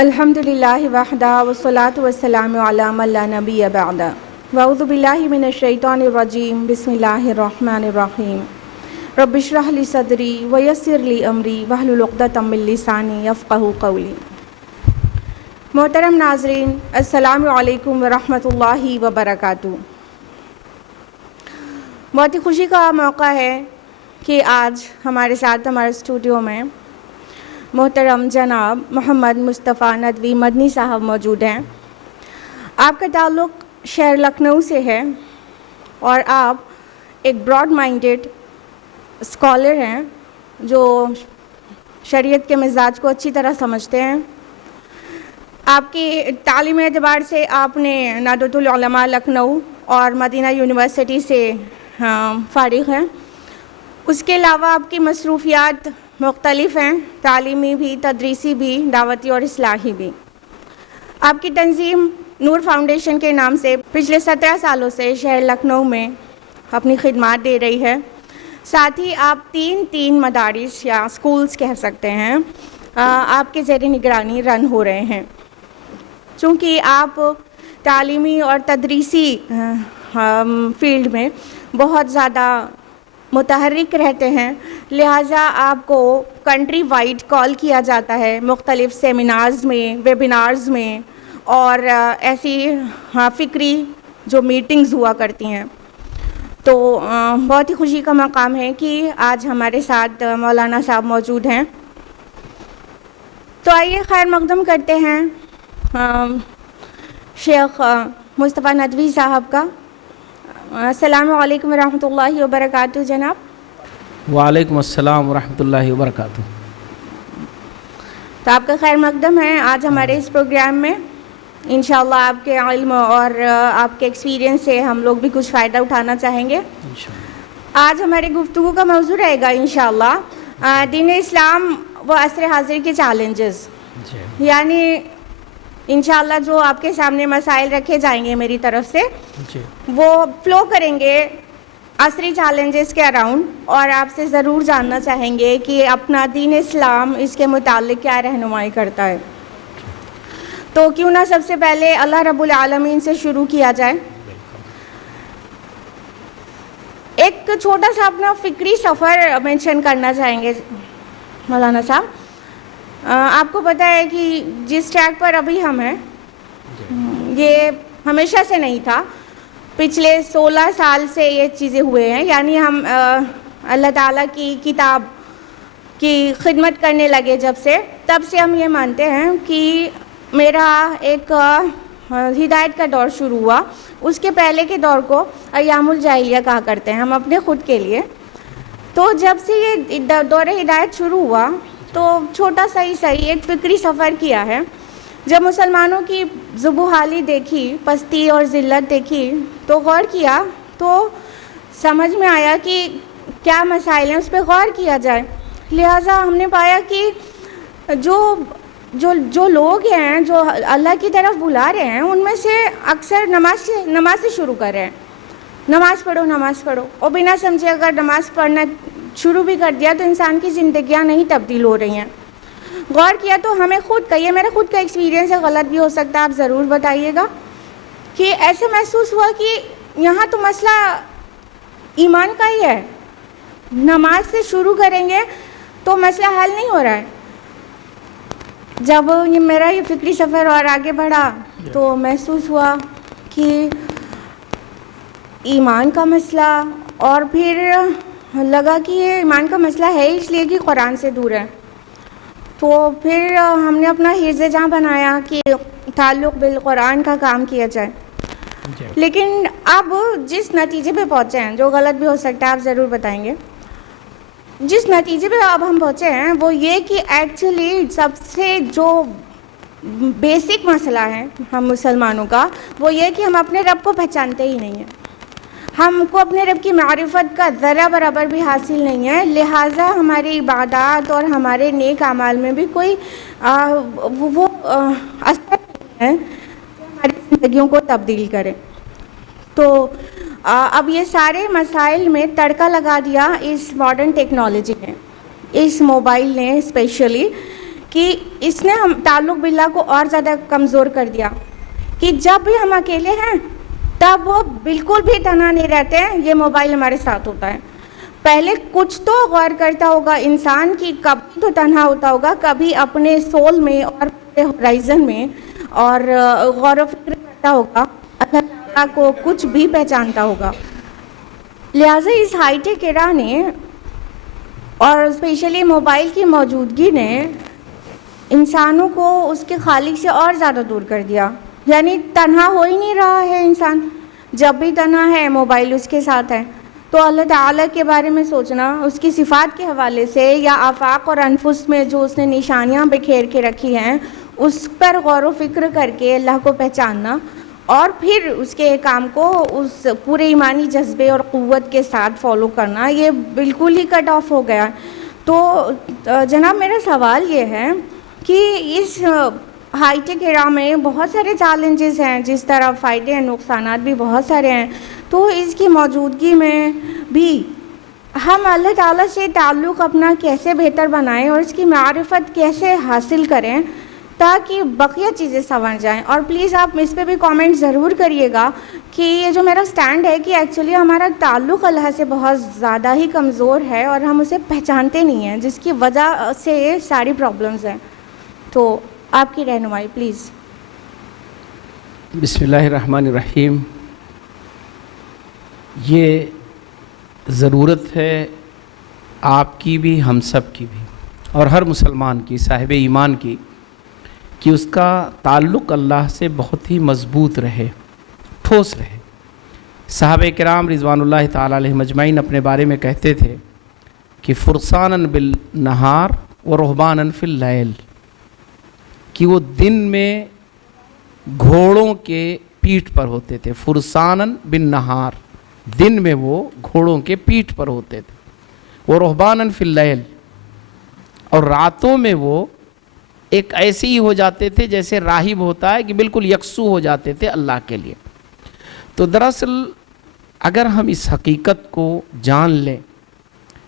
الحمدللہ وحدہ والصلاۃ والسلام علی من لا نبی بعدہ واعوذ باللہ من الشیطان الرجیم بسم اللہ الرحمن الرحیم رب اشرح لی صدری ویسر لی امری واحلل عقدۃ من لسانی یفقہوا قولی۔ محترم ناظرین، السلام علیکم ورحمۃ اللہ وبرکاتہ۔ بہت ہی خوشی کا موقع ہے کہ آج ہمارے ساتھ ہمارے اسٹوڈیو میں محترم جناب محمد مصطفیٰ ندوی مدنی صاحب موجود ہیں۔ آپ کا تعلق شہر لکھنؤ سے ہے اور آپ ایک براڈ مائنڈڈ اسکالر ہیں جو شریعت کے مزاج کو اچھی طرح سمجھتے ہیں۔ آپ کی تعلیمی اعتبار سے آپ نے نہضۃ العلماء لکھنؤ اور مدینہ یونیورسٹی سے فارغ ہیں۔ اس کے علاوہ آپ کی مصروفیات مختلف ہیں، تعلیمی بھی، تدریسی بھی، دعوتی اور اصلاحی بھی۔ آپ کی تنظیم نور فاؤنڈیشن کے نام سے پچھلے 17 سالوں سے شہر لکھنؤ میں اپنی خدمات دے رہی ہے۔ ساتھ ہی آپ تین مدارس یا اسکولز کہہ سکتے ہیں آپ کے زیر نگرانی رن ہو رہے ہیں۔ چونکہ آپ تعلیمی اور تدریسی فیلڈ میں بہت زیادہ متحرک رہتے ہیں، لہٰذا آپ کو کنٹری وائڈ کال کیا جاتا ہے مختلف سیمینارز میں، ویبینارز میں اور ایسی فکری جو میٹنگز ہوا کرتی ہیں۔ تو بہت ہی خوشی کا مقام ہے کہ آج ہمارے ساتھ مولانا صاحب موجود ہیں۔ تو آئیے خیر مقدم کرتے ہیں شیخ مصطفیٰ ندوی صاحب کا۔ السلام علیکم ورحمۃ اللہ وبرکاتہ جناب۔ وعلیکم السلام ورحمۃ اللہ وبرکاتہ۔ تو آپ کا خیر مقدم ہے آج ہمارے اس پروگرام میں۔ انشاءاللہ آپ کے علم اور آپ کے ایکسپیرینس سے ہم لوگ بھی کچھ فائدہ اٹھانا چاہیں گے۔ آج ہماری گفتگو کا موضوع رہے گا انشاءاللہ دین اسلام و عصر حاضر کے چیلنجز، یعنی انشاءاللہ جو آپ کے سامنے مسائل رکھے جائیں گے میری طرف سے وہ فلو کریں گے عصری چیلنجز کے اراؤنڈ، اور آپ سے ضرور جاننا چاہیں گے کہ اپنا دین اسلام اس کے متعلق کیا رہنمائی کرتا ہے۔ تو کیوں نہ سب سے پہلے اللہ رب العالمین سے شروع کیا جائے۔ ایک چھوٹا سا اپنا فکری سفر مینشن کرنا چاہیں گے مولانا صاحب۔ آپ کو پتہ ہے کہ جس ٹریک پر ابھی ہم ہیں یہ ہمیشہ سے نہیں تھا، پچھلے 16 سال سے یہ چیزیں ہوئے ہیں، یعنی ہم اللہ تعالیٰ کی کتاب کی خدمت کرنے لگے تب سے ہم یہ مانتے ہیں کہ میرا ایک ہدایت کا دور شروع ہوا۔ اس کے پہلے کے دور کو ایام الجاہلیہ کہا کرتے ہیں ہم اپنے خود کے لیے۔ تو جب سے یہ دور ہدایت شروع ہوا تو چھوٹا سا ہی صحیح ایک فکری سفر کیا ہے۔ جب مسلمانوں کی ذوبحالی دیکھی، پستی اور ذلت دیکھی تو غور کیا، تو سمجھ میں آیا کہ کیا مسائل ہیں، اس پہ غور کیا جائے۔ لہٰذا ہم نے پایا کہ جو لوگ ہیں جو اللہ کی طرف بلا رہے ہیں ان میں سے اکثر نماز سے شروع کر رہے ہیں، نماز پڑھو، اور بنا سمجھے اگر نماز پڑھنا شروع بھی کر دیا تو انسان کی زندگیاں نہیں تبدیل ہو رہی ہیں۔ غور کیا تو ہمیں یہ میرا خود کا ایکسپیرینس ہے، غلط بھی ہو سکتا ہے، آپ ضرور بتائیے گا، کہ ایسے محسوس ہوا کہ یہاں تو مسئلہ ایمان کا ہی ہے، نماز سے شروع کریں گے تو مسئلہ حل نہیں ہو رہا ہے۔ جب میرا یہ فکری سفر اور آگے بڑھا تو محسوس ہوا کہ ایمان کا مسئلہ، اور پھر لگا کہ یہ ایمان کا مسئلہ ہے اس لیے کہ قرآن سے دور ہے۔ تو پھر ہم نے اپنا حرز جاں بنایا کہ تعلق بالقرآن کا کام کیا جائے۔ لیکن اب جس نتیجے پہ پہنچے ہیں، جو غلط بھی ہو سکتا ہے آپ ضرور بتائیں گے، جس نتیجے پہ اب ہم پہنچے ہیں وہ یہ کہ ایکچولی سب سے جو بیسک مسئلہ ہے ہم مسلمانوں کا وہ یہ کہ ہم اپنے رب کو پہچانتے ہی نہیں ہیں، ہم کو اپنے رب کی معرفت کا ذرہ برابر بھی حاصل نہیں ہے۔ لہٰذا ہماری عبادات اور ہمارے نیک اعمال میں بھی کوئی وہ اثر نہیں ہے جو ہماری زندگیوں کو تبدیل کرے۔ تو اب یہ سارے مسائل میں تڑکا لگا دیا اس ماڈرن ٹیکنالوجی نے، اس موبائل نے اسپیشلی، کہ اس نے ہم تعلق باللہ کو اور زیادہ کمزور کر دیا کہ جب بھی ہم اکیلے ہیں تب وہ بالکل بھی تنہا نہیں رہتے ہیں، یہ موبائل ہمارے ساتھ ہوتا ہے۔ پہلے کچھ تو غور کرتا ہوگا انسان کی، کبھی تو تنہا ہوتا ہوگا، کبھی اپنے سول میں اور اپنے ہورائزن میں، اور غور و فکر کرتا ہوگا، اللہ تعالیٰ کو کچھ بھی پہچانتا ہوگا۔ لہٰذا اس ہائی ٹیک ایرا نے اور اسپیشلی موبائل کی موجودگی نے انسانوں کو اس کے خالق سے اور زیادہ دور کر دیا، یعنی تنہا ہو ہی نہیں رہا ہے انسان، جب بھی تنہا ہے موبائل اس کے ساتھ ہے۔ تو اللہ تعالیٰ کے بارے میں سوچنا، اس کی صفات کے حوالے سے یا آفاق اور انفس میں جو اس نے نشانیاں بکھیر کے رکھی ہیں اس پر غور و فکر کر کے اللہ کو پہچاننا، اور پھر اس کے کام کو اس پورے ایمانی جذبے اور قوت کے ساتھ فالو کرنا، یہ بالکل ہی کٹ آف ہو گیا۔ تو جناب میرا سوال یہ ہے کہ اس ہائی ٹیک ایرا میں بہت سارے چیلنجز ہیں، جس طرح فائدے ہیں نقصانات بھی بہت سارے ہیں، تو اس کی موجودگی میں بھی ہم اللہ تعالیٰ سے تعلق اپنا کیسے بہتر بنائیں اور اس کی معرفت کیسے حاصل کریں تاکہ بقیہ چیزیں سنور جائیں۔ اور پلیز آپ اس پہ بھی کامنٹ ضرور کریے گا کہ یہ جو میرا سٹینڈ ہے کہ ایکچولی ہمارا تعلق اللہ سے بہت زیادہ ہی کمزور ہے اور ہم اسے پہچانتے نہیں ہیں، جس کی وجہ سے یہ ساری پرابلمز ہیں۔ تو آپ کی رہنمائی پلیز۔ بسم اللہ الرحمن الرحیم۔ یہ ضرورت ہے آپ کی بھی، ہم سب کی بھی، اور ہر مسلمان کی، صاحب ایمان کی، کہ اس کا تعلق اللہ سے بہت ہی مضبوط رہے، ٹھوس رہے۔ صحابہ کرام رضوان اللہ تعالیٰ علیہم اجمعین اپنے بارے میں کہتے تھے کہ فرساناً بالنہار و رہباناً فی اللیل، کہ وہ دن میں گھوڑوں کے پیٹھ پر ہوتے تھے، فرساناً بالنہار، دن میں وہ گھوڑوں کے پیٹھ پر ہوتے تھے، وہ رہباناً فی اللیل، اور راتوں میں وہ ایک ایسے ہی ہو جاتے تھے جیسے راہب ہوتا ہے، کہ بالکل یکسو ہو جاتے تھے اللہ کے لیے۔ تو دراصل اگر ہم اس حقیقت کو جان لیں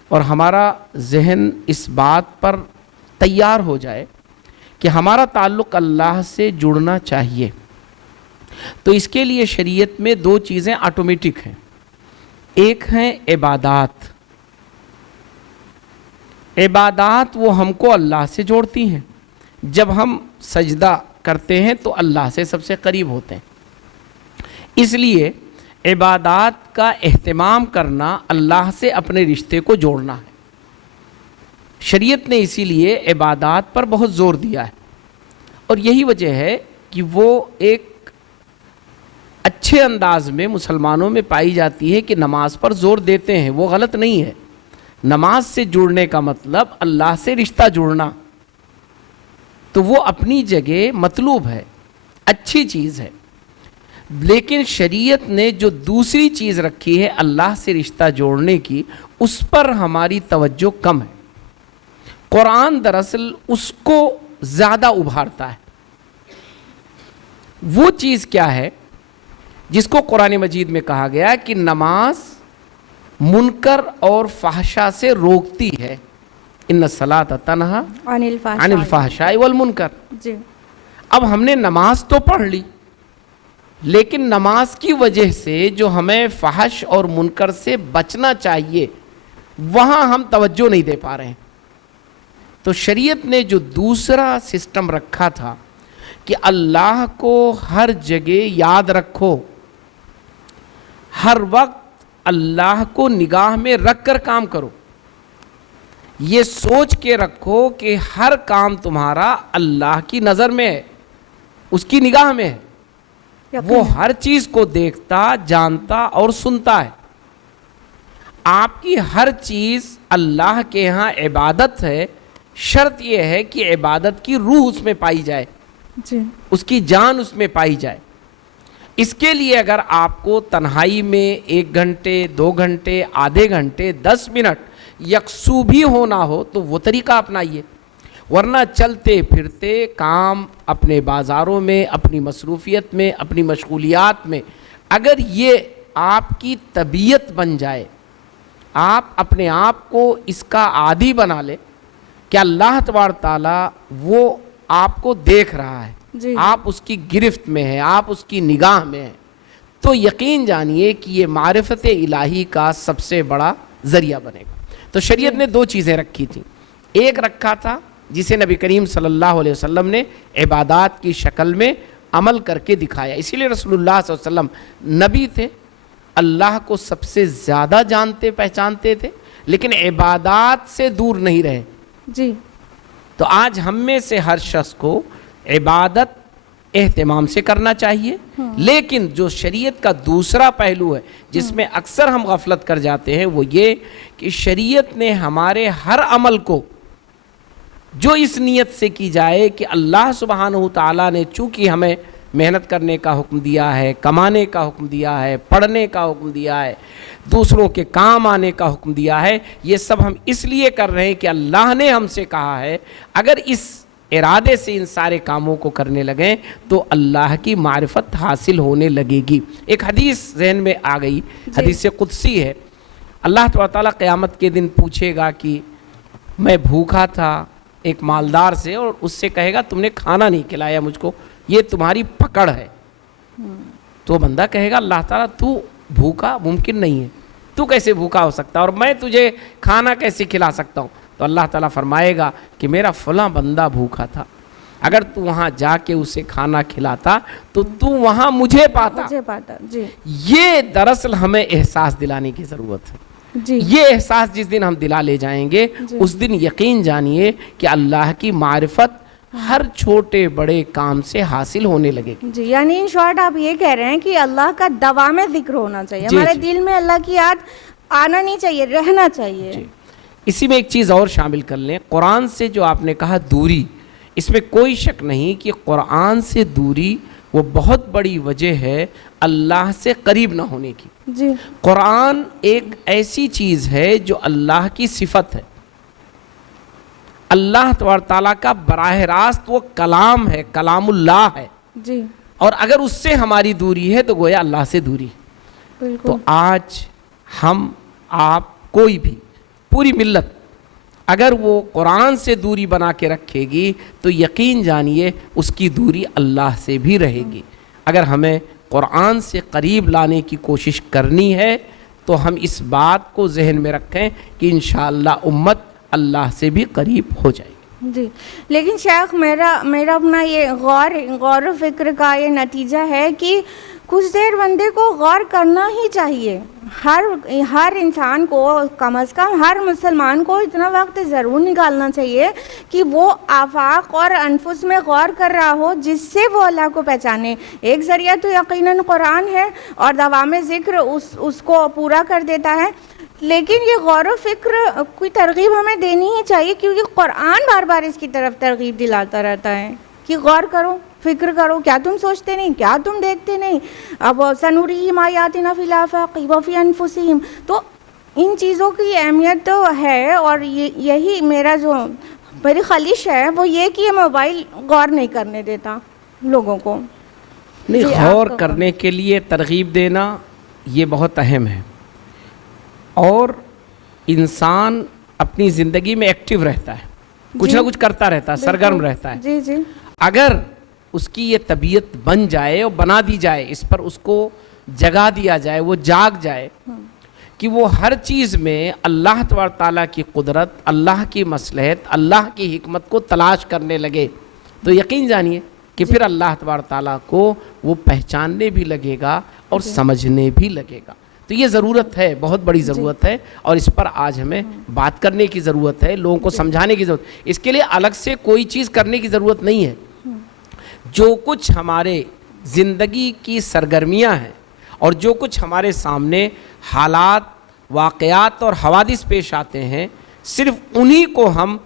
اور ہمارا ذہن اس بات پر تیار ہو جائے کہ ہمارا تعلق اللہ سے جڑنا چاہیے، تو اس کے لیے شریعت میں دو چیزیں آٹومیٹک ہیں۔ ایک ہیں عبادات، عبادات وہ ہم کو اللہ سے جوڑتی ہیں۔ جب ہم سجدہ کرتے ہیں تو اللہ سے سب سے قریب ہوتے ہیں، اس لیے عبادات کا اہتمام کرنا اللہ سے اپنے رشتے کو جوڑنا ہے۔ شریعت نے اسی لیے عبادات پر بہت زور دیا ہے، اور یہی وجہ ہے کہ وہ ایک اچھے انداز میں مسلمانوں میں پائی جاتی ہے کہ نماز پر زور دیتے ہیں، وہ غلط نہیں ہے۔ نماز سے جڑنے کا مطلب اللہ سے رشتہ جوڑنا، تو وہ اپنی جگہ مطلوب ہے، اچھی چیز ہے۔ لیکن شریعت نے جو دوسری چیز رکھی ہے اللہ سے رشتہ جوڑنے کی، اس پر ہماری توجہ کم ہے۔ قرآن دراصل اس کو زیادہ ابھارتا ہے۔ وہ چیز کیا ہے جس کو قرآن مجید میں کہا گیا کہ نماز منکر اور فحشا سے روکتی ہے، ان الصلاۃ تنہا عن الفحشاء والمنکر۔ جی، اب ہم نے نماز تو پڑھ لی، لیکن نماز کی وجہ سے جو ہمیں فحش اور منکر سے بچنا چاہیے وہاں ہم توجہ نہیں دے پا رہے ہیں۔ تو شریعت نے جو دوسرا سسٹم رکھا تھا کہ اللہ کو ہر جگہ یاد رکھو، ہر وقت اللہ کو نگاہ میں رکھ کر کام کرو، یہ سوچ کے رکھو کہ ہر کام تمہارا اللہ کی نظر میں ہے، اس کی نگاہ میں ہے، وہ ہر چیز کو دیکھتا، جانتا اور سنتا ہے۔ آپ کی ہر چیز اللہ کے ہاں عبادت ہے، شرط یہ ہے کہ عبادت کی روح اس میں پائی جائے، جی، اس کی جان اس میں پائی جائے۔ اس کے لیے اگر آپ کو تنہائی میں 1 گھنٹے 2 گھنٹے آدھے گھنٹے 10 منٹ یکسو بھی ہونا ہو تو وہ طریقہ اپنائیے، ورنہ چلتے پھرتے کام، اپنے بازاروں میں، اپنی مصروفیت میں، اپنی مشغولیات میں اگر یہ آپ کی طبیعت بن جائے، آپ اپنے آپ کو اس کا عادی بنا لیں کہ اللہ تبارک تعالیٰ وہ آپ کو دیکھ رہا ہے، جی آپ اس کی گرفت میں ہیں، آپ اس کی نگاہ میں ہیں، تو یقین جانیے کہ یہ معرفت الہی کا سب سے بڑا ذریعہ بنے گا۔ تو شریعت نے دو چیزیں رکھی تھیں، ایک رکھا تھا جسے نبی کریم صلی اللہ علیہ وسلم نے عبادات کی شکل میں عمل کر کے دکھایا، اسی لیے رسول اللہ صلی اللہ علیہ وسلم نبی تھے، اللہ کو سب سے زیادہ جانتے پہچانتے تھے، لیکن عبادات سے دور نہیں رہے۔ جی تو آج ہم میں سے ہر شخص کو عبادت اہتمام سے کرنا چاہیے، لیکن جو شریعت کا دوسرا پہلو ہے جس میں اکثر ہم غفلت کر جاتے ہیں، وہ یہ کہ شریعت نے ہمارے ہر عمل کو جو اس نیت سے کی جائے کہ اللہ سبحانہ تعالیٰ نے چونکہ ہمیں محنت کرنے کا حکم دیا ہے، کمانے کا حکم دیا ہے، پڑھنے کا حکم دیا ہے، دوسروں کے کام آنے کا حکم دیا ہے، یہ سب ہم اس لیے کر رہے ہیں کہ اللہ نے ہم سے کہا ہے اگر اس ارادے سے ان سارے کاموں کو کرنے لگیں تو اللہ کی معرفت حاصل ہونے لگے گی۔ ایک حدیث ذہن میں آ گئی، حدیث قدسی ہے، اللہ تعالیٰ قیامت کے دن پوچھے گا کہ میں بھوکا تھا ایک مالدار سے، اور اس سے کہے گا تم نے کھانا نہیں کھلایا مجھ کو، یہ تمہاری پکڑ ہے۔ تو بندہ کہے گا اللہ تعالیٰ تو بھوکا ممکن نہیں ہے، تو کیسے بھوکا ہو سکتا اور میں تجھے کھانا کیسے کھلا سکتا ہوں؟ تو اللہ تعالیٰ فرمائے گا کہ میرا فلاں بندہ بھوکا تھا، اگر تو وہاں جا کے اسے کھانا کھلاتا تو تو وہاں مجھے پاتا۔ جی یہ دراصل ہمیں احساس دلانے کی ضرورت ہے۔ جی یہ احساس جس دن ہم دلا لے جائیں گے اس دن یقین جانیے کہ اللہ کی معرفت ہر چھوٹے بڑے کام سے حاصل ہونے لگے گی۔ جی یعنی ان شارٹ آپ یہ کہہ رہے ہیں کہ اللہ کا دوام ذکر ہونا چاہیے، جی ہمارے جی دل میں اللہ کی یاد آنا نہیں چاہیے، رہنا چاہیے۔ جی اسی میں ایک چیز اور شامل کر لیں، قرآن سے جو آپ نے کہا دوری، اس میں کوئی شک نہیں کہ قرآن سے دوری وہ بہت بڑی وجہ ہے اللہ سے قریب نہ ہونے کی۔ جی قرآن ایک ایسی چیز ہے جو اللہ کی صفت ہے، اللہ تبارک تعالیٰ کا براہ راست وہ کلام ہے، کلام اللہ ہے، جی اور اگر اس سے ہماری دوری ہے تو گویا اللہ سے دوری۔ بالکل تو آج ہم آپ کوئی بھی پوری ملت اگر وہ قرآن سے دوری بنا کے رکھے گی تو یقین جانیے اس کی دوری اللہ سے بھی رہے گی۔ اگر ہمیں قرآن سے قریب لانے کی کوشش کرنی ہے تو ہم اس بات کو ذہن میں رکھیں کہ انشاءاللہ امت اللہ سے بھی قریب ہو جائے گی۔ جی لیکن شیخ میرا اپنا یہ غور و فکر کا یہ نتیجہ ہے کہ کچھ دیر بندے کو غور کرنا ہی چاہیے، ہر انسان کو کم از کم ہر مسلمان کو اتنا وقت ضرور نکالنا چاہیے کہ وہ آفاق اور انفس میں غور کر رہا ہو جس سے وہ اللہ کو پہچانے۔ ایک ذریعہ تو یقیناً قرآن ہے اور دوام ذکر اس کو پورا کر دیتا ہے، لیکن یہ غور و فکر کوئی ترغیب ہمیں دینی ہی چاہیے، کیونکہ قرآن بار بار اس کی طرف ترغیب دلاتا رہتا ہے کہ غور کرو، فکر کرو، کیا تم سوچتے نہیں، کیا تم دیکھتے نہیں؟ اب سنورihim آیاتنا فی الآفاق وفی انفسہم، تو ان چیزوں کی اہمیت تو ہے، اور یہی میری خواہش ہے وہ یہ کہ یہ موبائل غور نہیں کرنے دیتا لوگوں کو۔ نہیں، غور کرنے کے لیے ترغیب دینا یہ بہت اہم ہے، اور انسان اپنی زندگی میں ایکٹیو رہتا ہے، کچھ نہ کچھ کرتا رہتا ہے، سرگرم رہتا ہے۔ جی جی اگر اس کی یہ طبیعت بن جائے اور بنا دی جائے، اس پر اس کو جگا دیا جائے، وہ جاگ جائے کہ وہ ہر چیز میں اللہ تبارک تعالیٰ کی قدرت، اللہ کی مصلحت، اللہ کی حکمت کو تلاش کرنے لگے، تو یقین جانیے کہ پھر اللہ تبارک تعالیٰ کو وہ پہچاننے بھی لگے گا اور سمجھنے بھی لگے گا۔ تو یہ ضرورت ہے، بہت بڑی ضرورت ہے، اور اس پر آج ہمیں بات کرنے کی ضرورت ہے، لوگوں کو سمجھانے کی ضرورت ہے۔ اس کے لیے الگ سے کوئی چیز کرنے کی ضرورت نہیں ہے۔ جو کچھ ہمارے زندگی کی سرگرمیاں ہیں اور جو کچھ ہمارے سامنے حالات، واقعات اور حوادث پیش آتے ہیں، صرف انہی کو ہم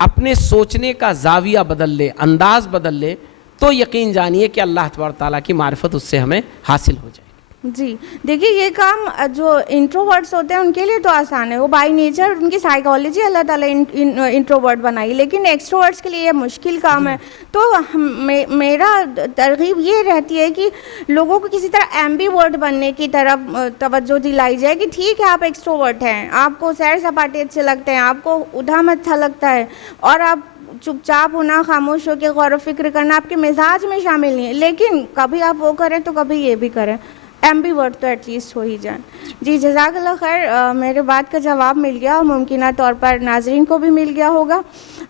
اپنے سوچنے کا زاویہ بدل لیں، انداز بدل لیں، تو یقین جانیے کہ اللہ تبارک تعالیٰ کی معرفت اس سے ہمیں حاصل ہو جائے۔ جی دیکھیے یہ کام جو انٹروورٹس ہوتے ہیں ان کے لیے تو آسان ہے، وہ بائی نیچر ان کی سائیکالوجی اللہ تعالیٰ انٹروورٹ بنائی، لیکن ایکسٹروورٹس کے لیے یہ مشکل کام ہے. تو میرا ترغیب یہ رہتی ہے کہ لوگوں کو کسی طرح ایمبیورٹ بننے کی طرف توجہ دلائی جائے کہ ٹھیک ہے آپ ایکسٹروورٹ ہیں، آپ کو سیر سپاٹے اچھے لگتے ہیں، آپ کو ادھم اچھا لگتا ہے، اور آپ چپ چاپ ہونا، خاموش ہو کے غور و فکر کرنا آپ کے مزاج میں شامل نہیں ہے، لیکن کبھی آپ وہ کریں تو کبھی یہ بھی کریں، ایمبی ورڈ تو ایٹ لیسٹ ہو ہی جائیں. جی جزاک اللہ خیر، میرے بات کا جواب مل گیا اور ممکنہ طور پر ناظرین کو بھی مل گیا ہوگا.